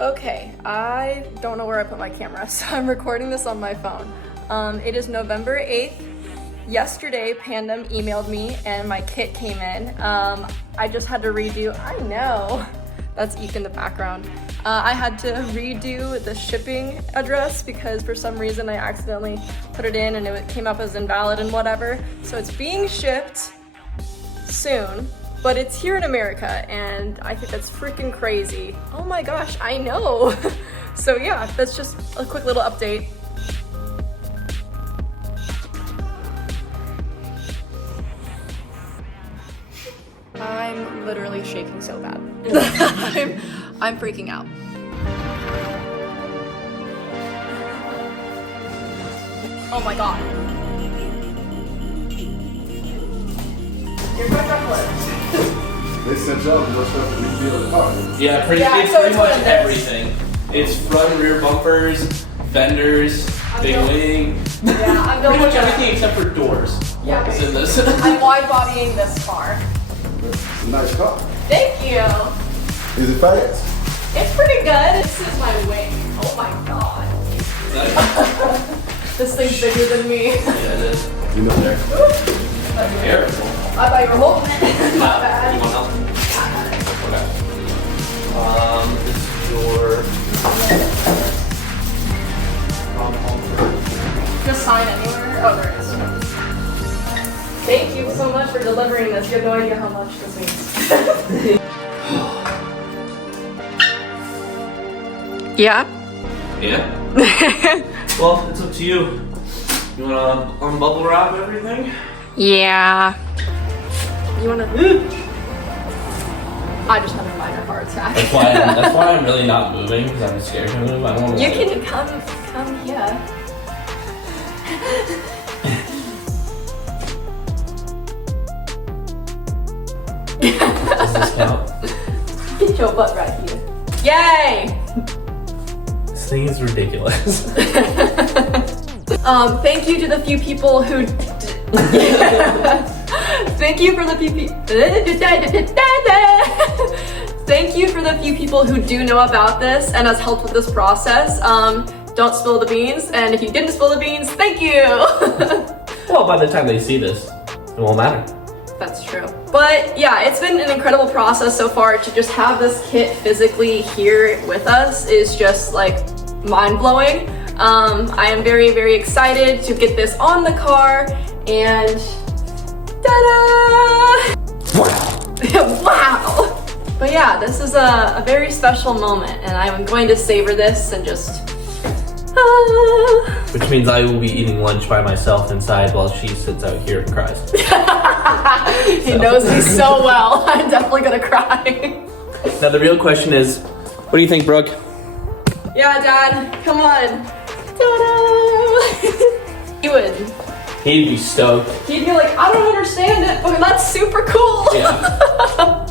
Okay, I don't know where I put my camera, so I'm recording this on my phone. It is November 8th. Yesterday, Pandem emailed me and my kit came in. I just had to redo, I know, that's Eek in the background. I had to redo the shipping address because for some reason I accidentally put it in and it came up as invalid and whatever. So it's being shipped soon. But it's here in America, and I think that's freaking crazy. Oh my gosh, I know. So yeah, that's just a quick little update. I'm literally shaking so bad. I'm freaking out. Oh my god. Here's my front lips. They sent y'all more stuff than we feel in the car. Yeah, pretty much everything. It's front and rear bumpers, fenders, big wing. Yeah, I'm pretty much everything except for doors. Yeah, is in this. I'm wide bodying this car. It's a nice car. Thank you. Is it fast? It's pretty good. This is my wing. Oh my god. This thing's bigger than me. Yeah, it is. You know that. Careful. I thought you were holding it. Not bad. You want help? Okay. This is your... Just sign anywhere? Oh, there it is. Thank you so much for delivering this. You have no idea how much this means. Yeah? Yeah? Well, it's up to you. You wanna unbubble wrap everything? Yeah. You wanna? I just have a minor heart attack. That's why I'm really not moving, because I'm scared to move. I don't want to. You can come here. Does this count? Get your butt right here. Yay! This thing is ridiculous. Thank you to the few people who. Thank you for the few people. Thank you for the few people who do know about this and has helped with this process. Don't spill the beans, and if you didn't spill the beans, thank you. Well, by the time they see this, it won't matter. That's true. But yeah, it's been an incredible process so far. To just have this kit physically here with us is just like mind-blowing. I am very, very excited to get this on the car and ta-da! Wow! Wow! But yeah, this is a very special moment and I'm going to savor this and just Which means I will be eating lunch by myself inside while she sits out here and cries. He knows me so well. I'm definitely gonna cry. Now the real question is, what do you think, Brooke? Yeah, Dad, come on. Ta-da! He would. He'd be stoked. He'd be like, I don't understand it, but that's super cool. Yeah.